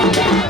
Yeah!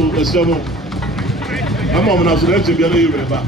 so Kashamo. I'm on a residential river.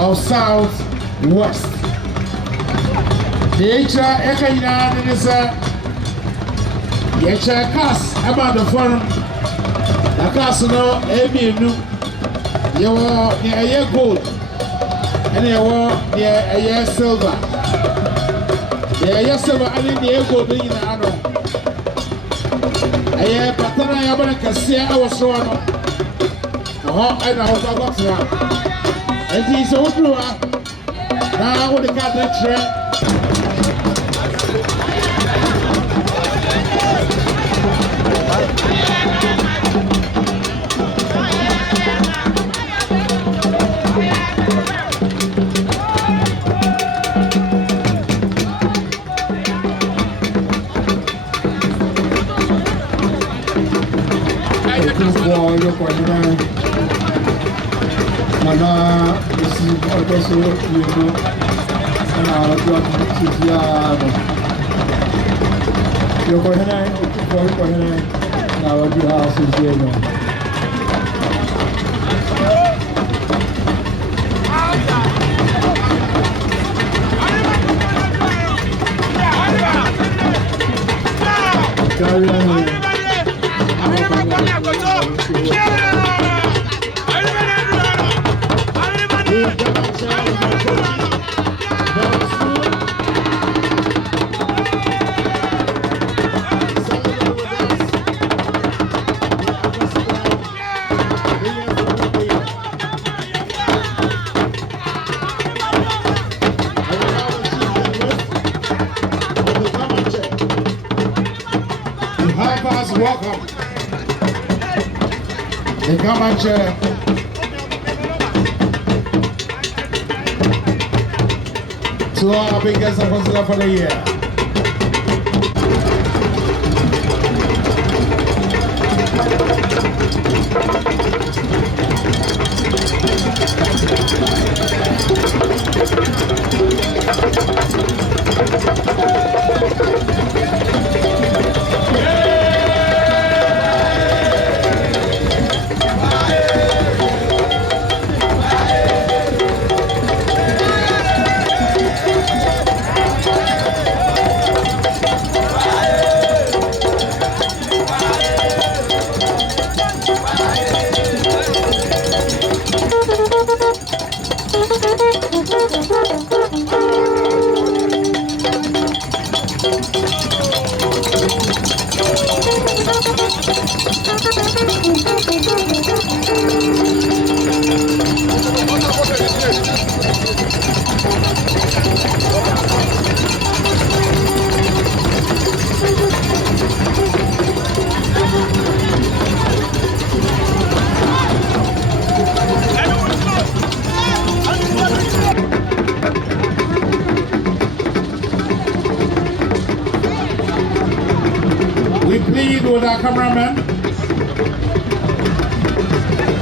Of south west. The Eka is a cast about the forum. The cast no Amy new. You were near a year gold and you were near a year silver. The year silver and in the year gold in the anno. A year Patana Yabanaka see I was wrong. Oh, I know how to go. And he's so true. Now with the cat Mana isi ọtọsọ yẹnu ẹna ọjọ àti ti ààbò yọkọ hẹnẹ ìkọ hẹnẹ na ọjọ àti ti ẹnu. Welcome. The government to our biggest ambassador for the year. We plead with our cameraman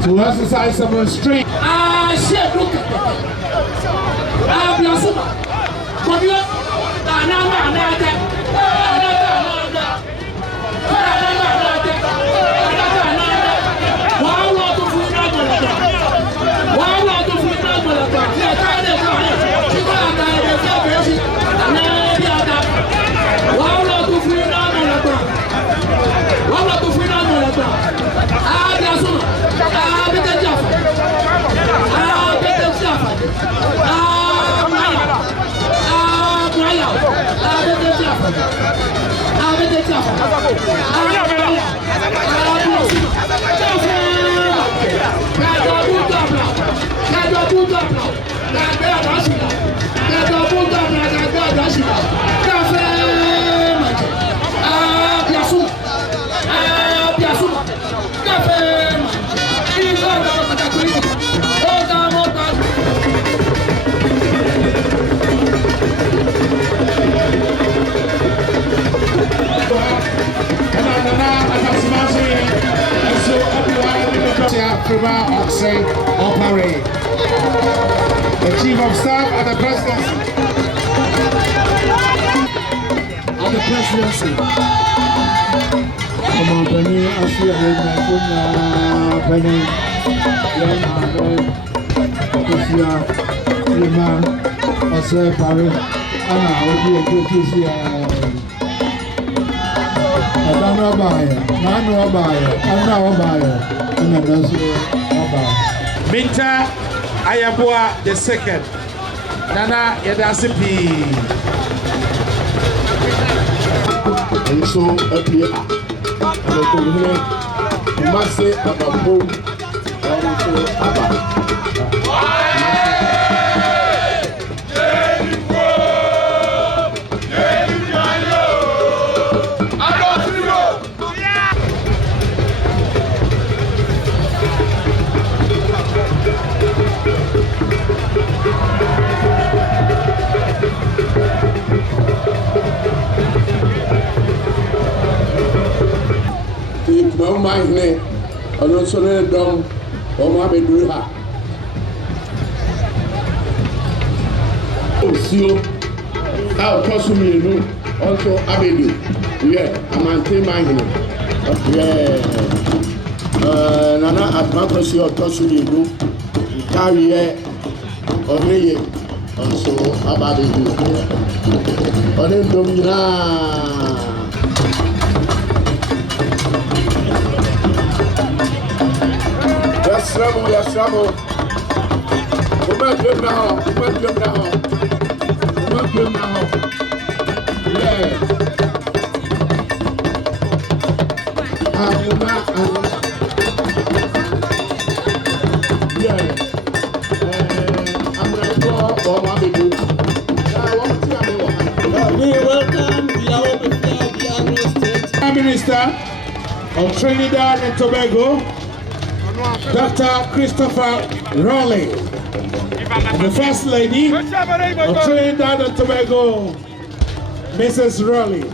to exercise some restraint. Shit, look at that. Blossom. Come here. The Chief of Staff and the Presidency. At the presidency. Come on, Penny, I see a Penny. I say, Paris, I will be a good I don't know about it. I know about it. I know about it. And I don't know about it. Minta Ayaboa the second. Nana Yadasipi. And so up here, you must say about home. No mind me, I don't so dumb or my bedroom. Oh, see, I'll cost me, you know, also Abedu. Yeah, I'm anti mine. Yeah, Nana at Macrossy or Tossu, you know, carry or me, also Abedu. Or then Domina. Yes, trouble. We're good now. Yeah. Yeah. I'm going to go for my baby. We welcome the Prime Minister of Trinidad and Tobago, Dr. Christopher Raleigh, and the First Lady of Trinidad and Tobago, Mrs. Raleigh.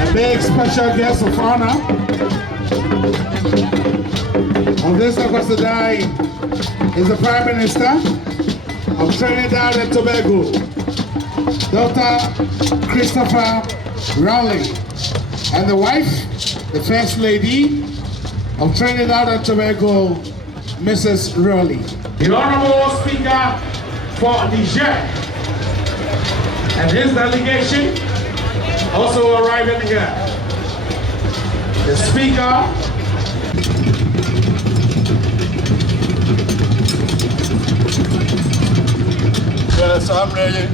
A big special guest of honor on this day is the Prime Minister of Trinidad and Tobago, Dr. Christopher Raleigh, and the wife, the First Lady of Trinidad and Tobago, Mrs. Raleigh. The Honorable Speaker for Niger and his delegation also arriving here. The Speaker Yes, I'm ready.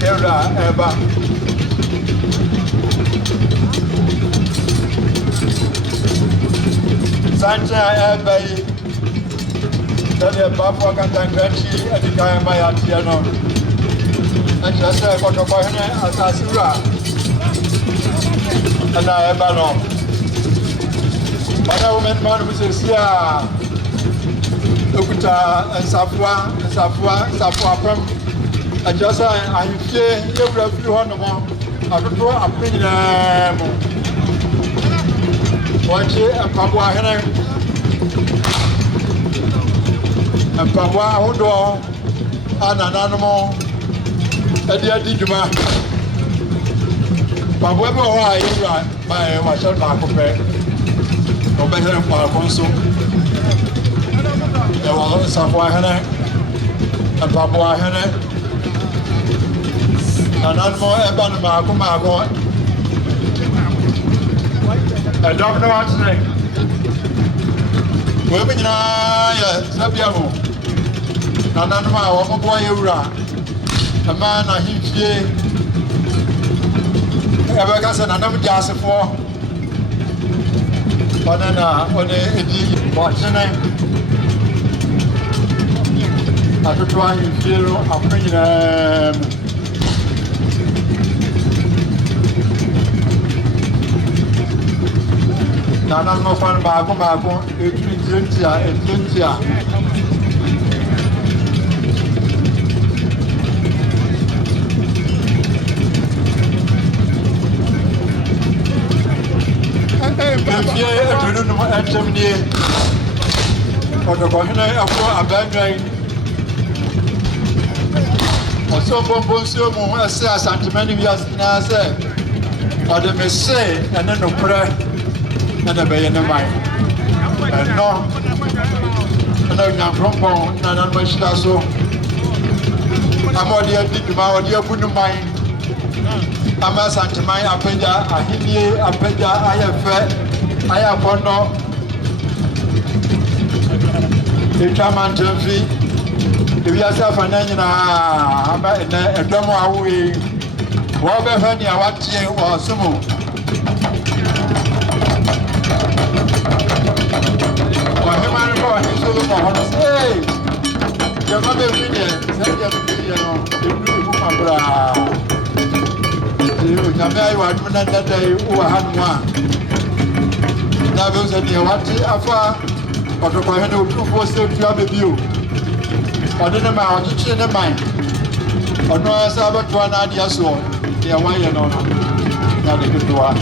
Kera Eba. Santa Eba. Tell Papa Kantangachi at the time by Atiano. And just say, what about him as Asura? And I Eba no. But I woman man who says, yeah. Okuta Safwa Pam. I just I fear every few hundred more. I could throw a opinion. Watch it and Papua Henry and Papua Hodo and Nananom and the Adijuma. Papua, why you run by a Marshall Marco or better than Parconso. There was Safwa Henry and Papua Henry. Nananom Eban Marco. A doctor answering. Women, Sabiamo. Nananoma, one boy, a man, a huge ever got another gas for Banana on a watching. I to try and feel I'm bringing Nananom fan baako etuntia so bonbonso mo ase asantemani wiase na say or the me say and no prayer and be no mind and no nyam rompon na na ma shira so amodi adi ma odi abunu mind ama asantemani apeja ahini apeja ayefe ayabono echamantefi ebi asafa na nyina aba na edomo awe wo be fa ni awatie wo somo o hemare ko ni so lo mo say ya ma be wi ni say ya bi no ebi ku mabra e ya me ayi wa na dai wo hanwa na be so ni awati afa otoko he no tu fo se tu abebio ọdún ma ọtútù ní mine ọdún ẹsẹ abẹtùwà náà di ẹsọ ní ẹwọn yẹn náà ní adé ketewa.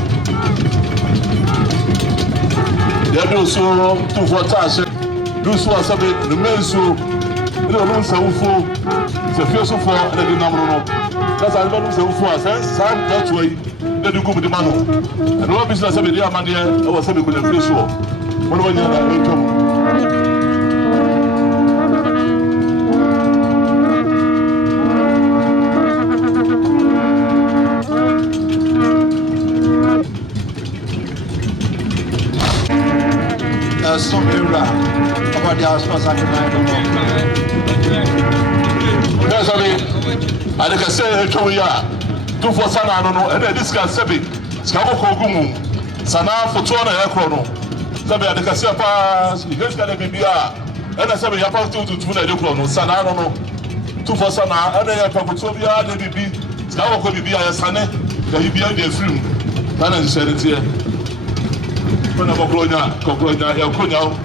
yẹdu so tufọ taase dusu asabi numensu ní ọdún nsẹwufo nsẹfiosofo ẹni di nam no kasa ẹni bẹni nsẹwufo a sáà dẹtuwa yìí ẹni gum di ma no ẹni wọn bí sinna sẹbi di amadeɛ ẹwọ sẹbi kò lè fi so wọn ni wọn nyina ẹni twam. Somewhere about the house, I don't know. Yes, I mean, I can say to you, two for Sana, no, and this can say, Scabo Kogumu, Sana for 200 chrono. Sabi, I can say, pass, you guys can be and I said, you have to 200 chrono, Sana, no, two for Sana, and I have to Tobia, the BB, Scabo could be a Sane, that he be on the film. That is said it here. When I'm a Coglonia, El Cunyo.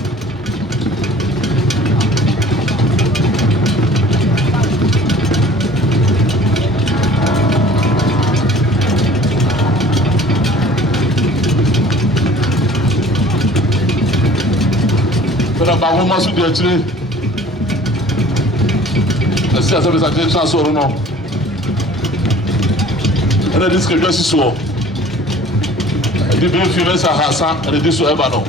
But I'm a woman who did today. The service at the chance or no. And then this can just so. The baby females are Hassan and this will ever know.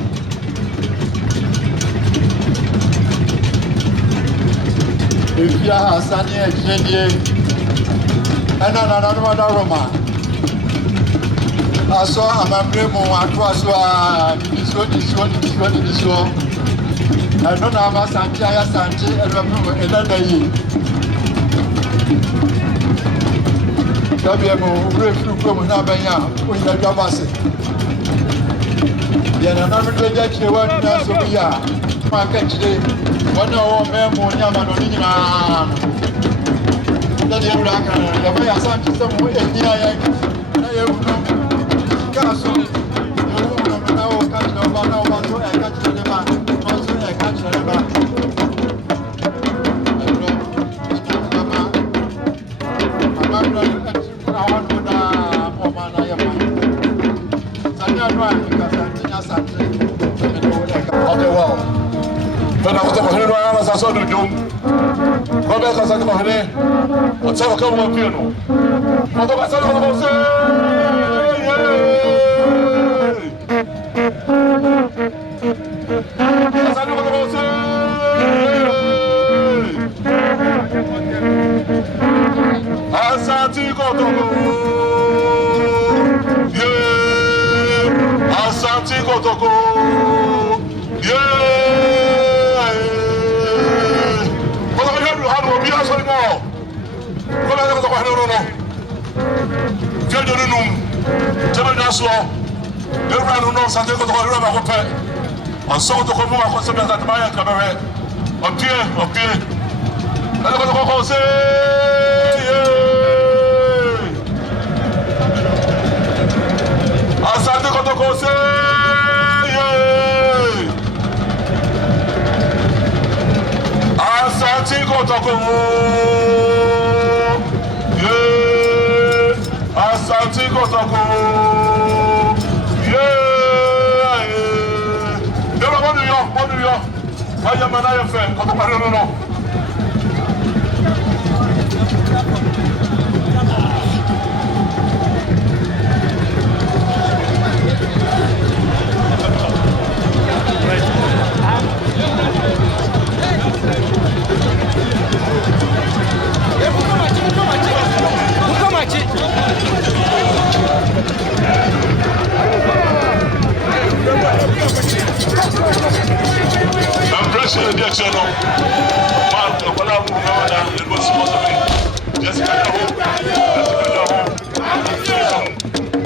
If you are Hassan, and another Roma. I saw a membramo across this one. I don't know about Santia Santi and another year. WMO, Reflu from Nabaya, with the Gabasi. Then another project you want to so we are. My catch today, 1 hour memo, Yaman on Inam. Then you rock and the way I sent to some way in the castle. You won't know, catch no one over to a catch the man, also a catch the man. Okay, well. When I was talking to her, I saw the doom. Come back, I said to her, what's up? Come on, piano. What about someone say? I said, what about say? Asante Kotoko. Yeah. Asante Kotoko. Yeah. What are you how do we be answering more? Come on, no. Tell you no. Tell me that's all. Everyone knows something to go around my hope. On so to come over to the Maya camera. Okay. I don't know what say. Asante kotoko say. Asante kotoko. Asante kotoko. What do you? I am an IFM. I don't know. I'm pressing the channel. Mark, the Palau, it was supposed to be just kind of home.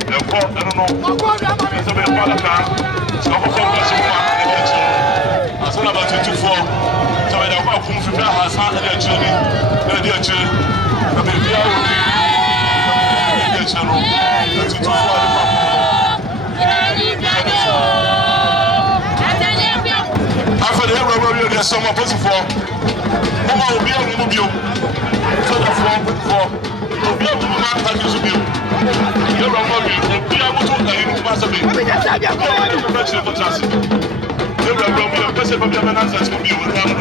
The court, I don't know. It's a bit of Malaka. It's not a focus on the kitchen. As well about 24. So I don't know if you have had the journey. The baby, the channel. The 24. After the hero, there's someone pushing for. Mama will be able to be for the floor will be able to manage to be. You're will be able to masturbate. You're will be a person of your answers to be with one.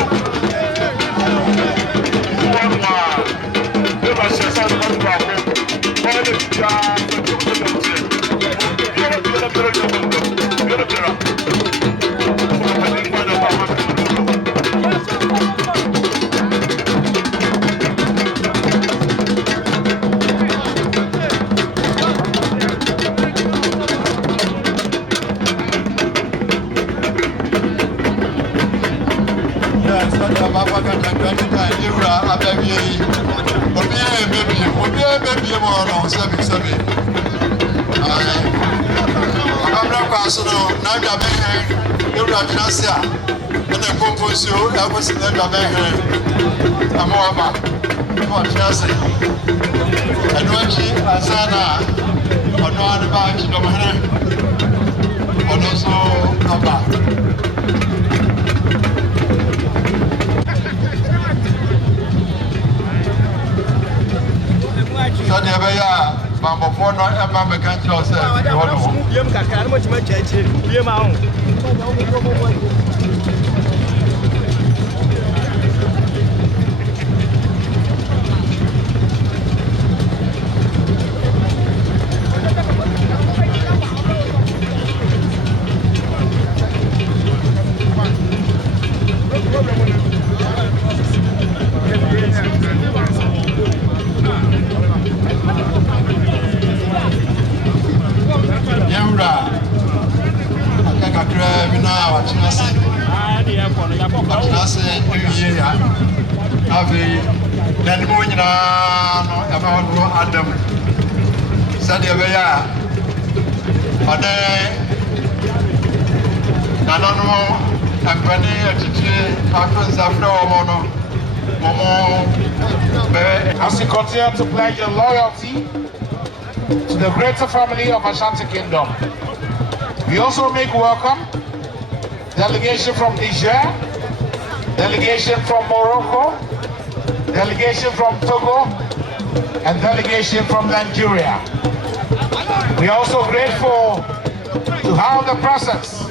Nananom and Penny as you continue to pledge your loyalty to the greater family of Ashanti Kingdom. We also make welcome delegation from Niger, delegation from Morocco, delegation from Togo, and delegation from Nigeria. We are also grateful to how the process.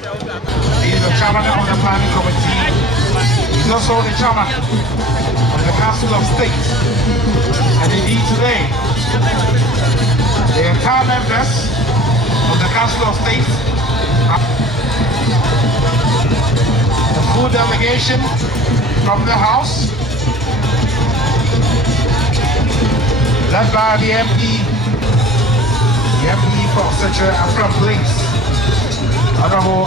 He is the chairman of the planning committee. He's also the chairman of the Council of State. And indeed today, the entire members of the Council of State, the full delegation from the House, led by the MP for such a from place, Honorable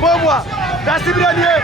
Boa, that's the idea.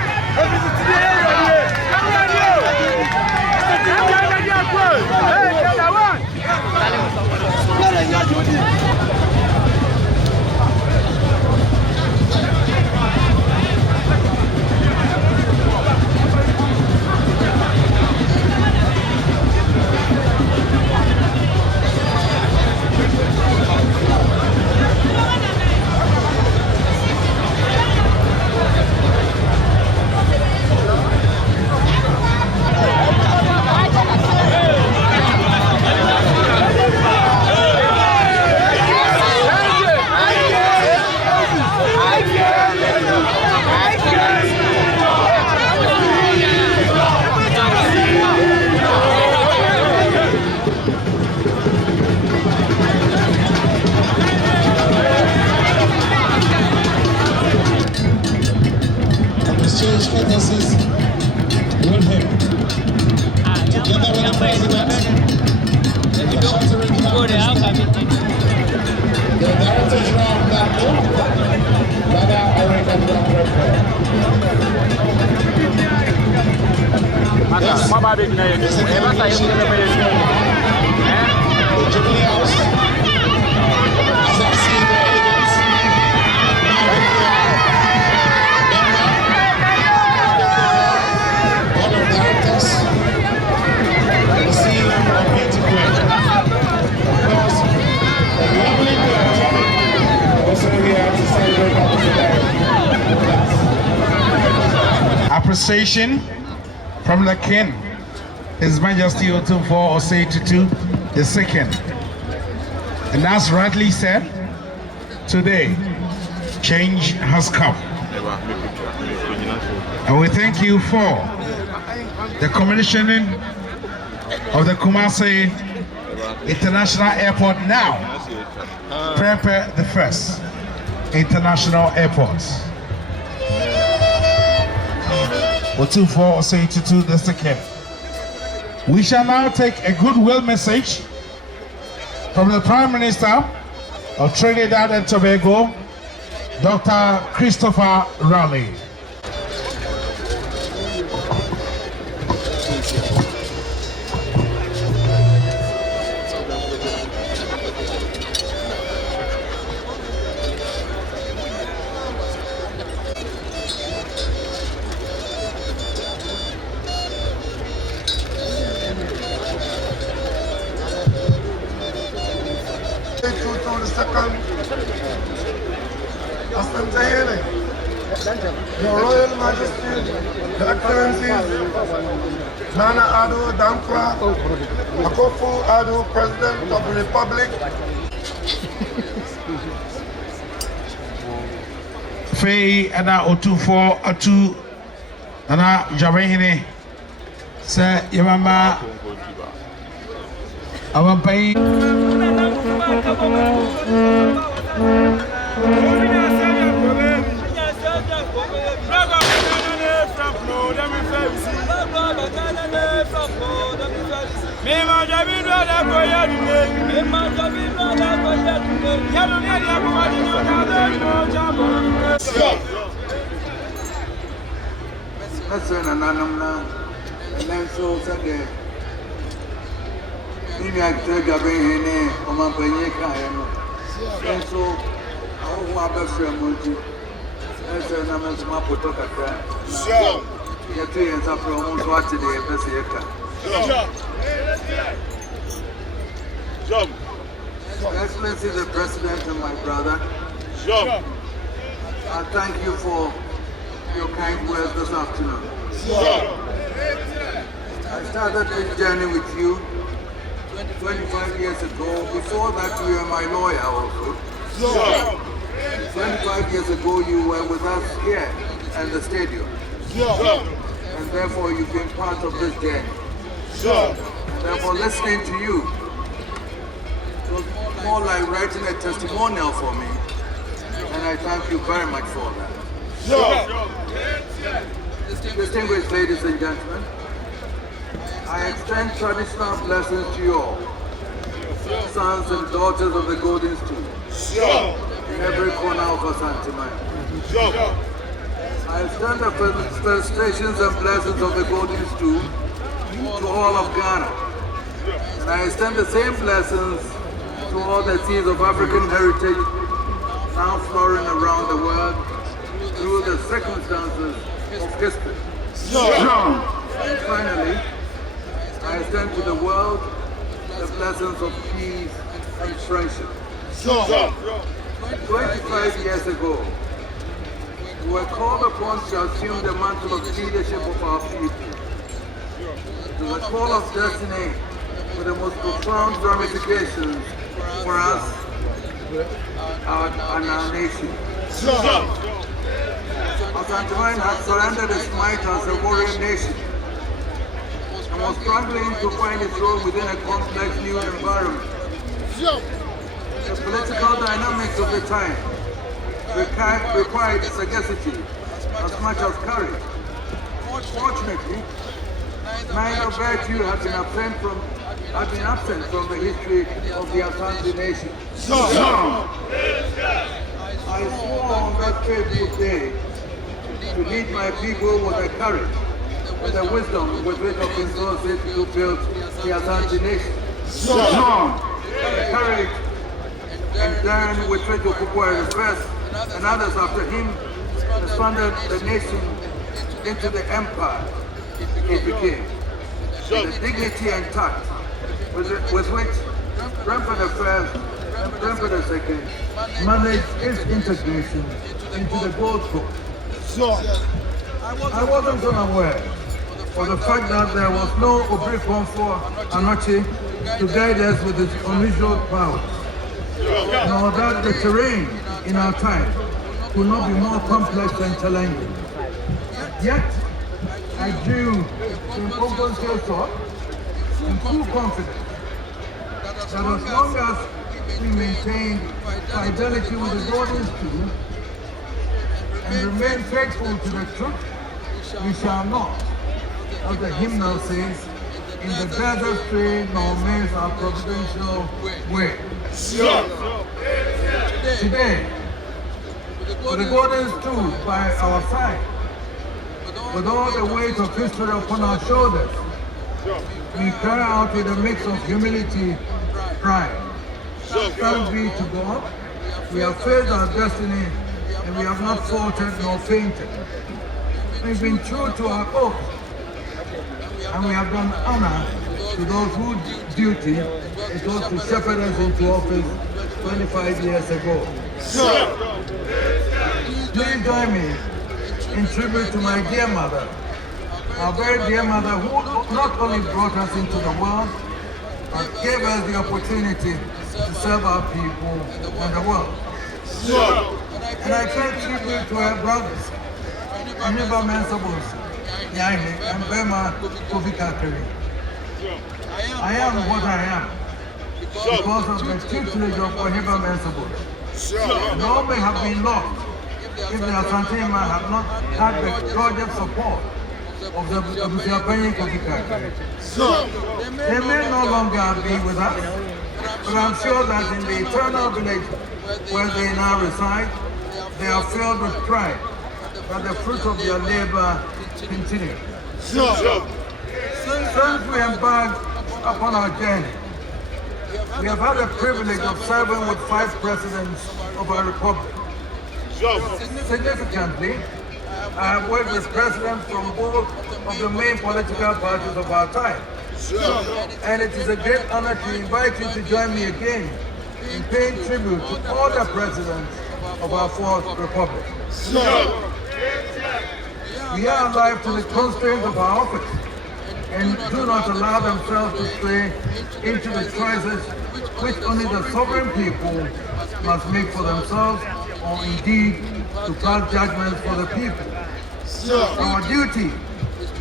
Exchange courtesies with him. Together with the president, the director general of that group, Brother Eric and the Jubilee House, as I see the agents, board of directors, the CEO of Meeting Grid. Of course, the lovely girl also here to celebrate our today. Appreciation from the King, His Majesty Otumfuo Osei Tutu II. And as rightly said, today change has come. And we thank you for the commissioning of the Kumasi International Airport now. Prepare the first international airport. Otumfuo Osei Tutu II. We shall now take a goodwill message from the Prime Minister of Trinidad and Tobago, Dr. Christopher Raleigh. Your Royal Majesty, the Excellencies, Nana Addo Dankwa, Akufo Addo, President of the Republic. Fei ana Otumfuo atu ana Jabehine se yamama awampai Nananom and then so said the India Jabehine, Omapayeka, and so our best friend. That's a number of Mapotoka. Sure. You're 3 years after almost what today, Jump. Excellency the President and my brother. Jump. I thank you for your kind words this afternoon. Jump. I started this journey with you 25 years ago. Before that, you were my lawyer also. Jump. 25 years ago, you were with us here at the stadium. Sure. And therefore, you've been part of this journey. Sure. And therefore, listening to you, it was more like writing a testimonial for me. And I thank you very much for that. Sure. Distinguished ladies and gentlemen, I extend traditional blessings to you all, sons and daughters of the Golden Stool. Sure. In every corner of Asante Mine. Sure. I extend the felicitations and blessings of the Golden Stool to all of Ghana. And I extend the same blessings to all the seeds of African heritage now flowering around the world through the circumstances of history. And finally, I extend to the world the blessings of peace and friendship. 25 years ago, we were called upon to assume the mantle of leadership of our people. It was a call of destiny with the most profound ramifications for us and our nation. Asantewine had surrendered its might as a warrior nation and was struggling to find its role within a complex new environment. The political dynamics of the time required sagacity as much as courage. Fortunately, neither virtue had been absent from the history of the Asante nation. I swore on that fateful day to lead my people with the courage and the wisdom with which of resources to build the Asante nation. The courage and daring with which Okuboy first and others after him expanded the nation into the empire it became. And the dignity and tact with which Grandpa the First and Grandpa the Second managed its integration into the Gold Coast. I wasn't unaware of the fact that there was no Obrigomfo Anoche to guide us with its unusual powers, nor that the terrain in our time could not be more complex and challenging. Yet, I drew from open thought and full confidence that as long as we maintain fidelity with the Golden Stool and remain faithful to the truth, we shall not, as the hymnal says, in the desert stray nor miss our providential way. Today, with the Golden Stool by our side, with all the weight of history upon our shoulders, we cry out with a mix of humility, pride. Thanks be to God, we have faced our destiny and we have not faltered nor fainted. We've been true to our oath and we have done honor to those whose duty it was to shepherd us into office 25 years ago. Please join me in tribute to my dear mother, our very dear mother who not only brought us into the world, but gave us the opportunity to serve our people and the world. And I pay tribute to her brothers, Aniba Mensabos, Yahi, and Bema Kovikakari. I am what I am because of the tutelage of Aniba Mensabos. And all may have been lost if the Asante man had not had the project support of the Japanese Kovikakari. They may no longer be with us, but I'm sure that in the eternal village where they now reside, they are filled with pride that the fruit of their labor continue. Since we embarked upon our journey, we have had the privilege of serving with 5 presidents of our republic. Significantly, I have worked with presidents from both of the main political parties of our time. And it is a great honor to invite you to join me again in paying tribute to all the presidents of our 4th republic. We are alive to the constraints of our office and do not allow themselves to stray into the choices which only the sovereign people must make for themselves, or indeed to pass judgments for the people. Our duty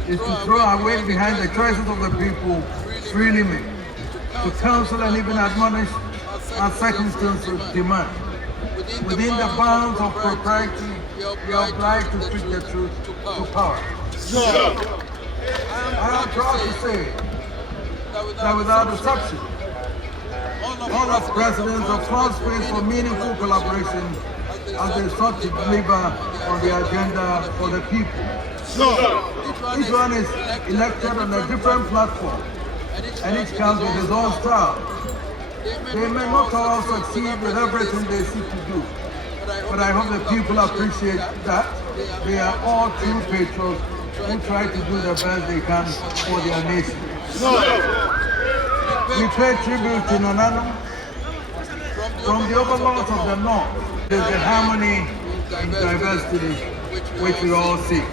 is to throw our weight behind the choices of the people freely made, to counsel and even admonish as circumstances demand. Within the bounds of propriety, we are obliged to speak the truth to power. I am proud to say that without exception, all of presidents have found space for meaningful collaboration as they sought to deliver on the agenda for the people. Each one is elected on a different platform, and each comes with his own style. They may not all succeed with everything they seek to do, but I hope the people appreciate that they are all true patriots who try to do the best they can for their nation. We pay tribute to Nananom. From the overlords of the North, there's the harmony and diversity which we all seek.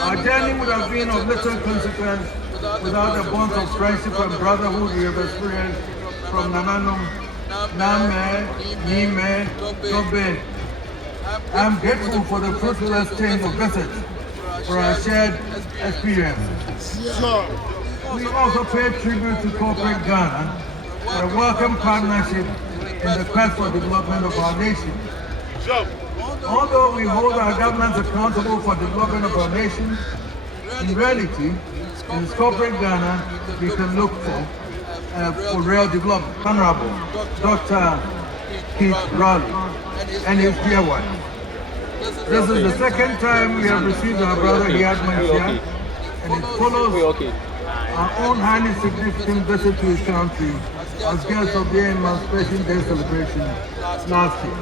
Our journey would have been of little consequence without the bonds of friendship and brotherhood we have experienced from Nananom, Name, Nime, Tobe. I'm grateful for the fruitful exchange of visits, for our shared experiences. We also pay tribute to corporate Ghana for a welcome partnership in the quest for development of our nation. Although we hold our governments accountable for development of our nation, in reality, in corporate Ghana, we can look for real development. Honorable Dr. Keith Raleigh and his dear wife. This is the second time we have received our brother here at Manhyia, and it follows our own highly significant visit to his country as guests of the Emancipation Day celebration last year.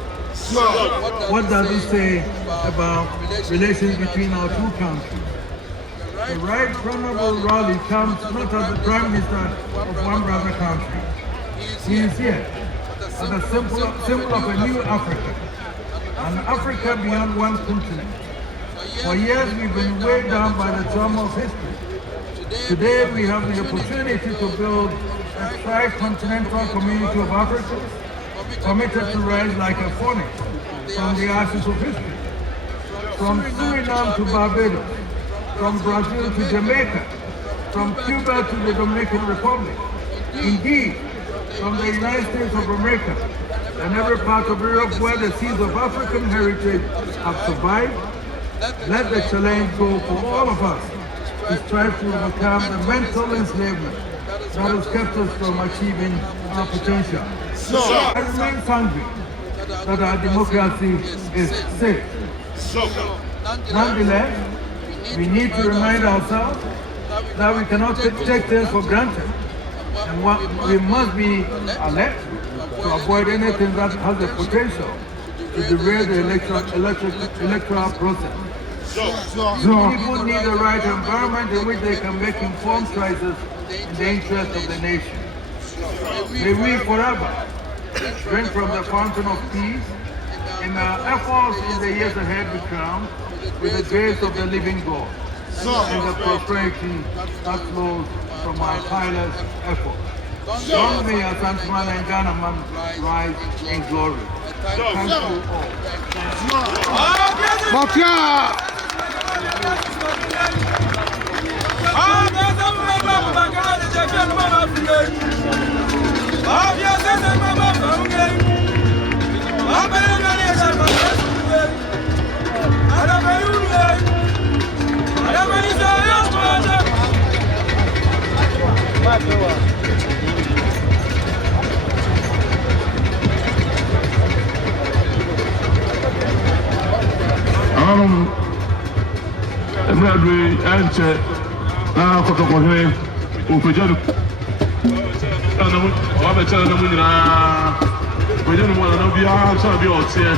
What does it say about relations between our two countries? The Right Honorable Raleigh comes not as the Prime Minister of one brother country. He is here as a symbol of a new Africa, an Africa beyond one continent. For years we've been weighed down by the trauma of history. Today we have the opportunity to build a tri-continental community of Africans committed to rise like a phoenix from the ashes of history. From Suriname to Barbados, from Brazil to Jamaica, from Cuba to the Dominican Republic. Indeed, from the United States of America and every part of Europe where the seeds of African heritage have survived, let the challenge go for all of us to strive to overcome the mental enslavement that has kept us from achieving our potential. I remain hungry that our democracy is safe. Nonetheless, we need to remind ourselves that we cannot take things for granted, and we must be alert to avoid anything that has the potential to derail the electoral process. People need the right environment in which they can make informed choices in the interest of the nation. May we forever drink from the fountain of peace. In our efforts in the years ahead we crown with the grace of the living God and the prosperity that flows from our tireless efforts. Long may our Santaman and Ghana rise in glory. Thank you all. Emradwe anche na kotokohwe ofejadu ana mo wa be tell na mo nyina we no mo na bia so bia o tie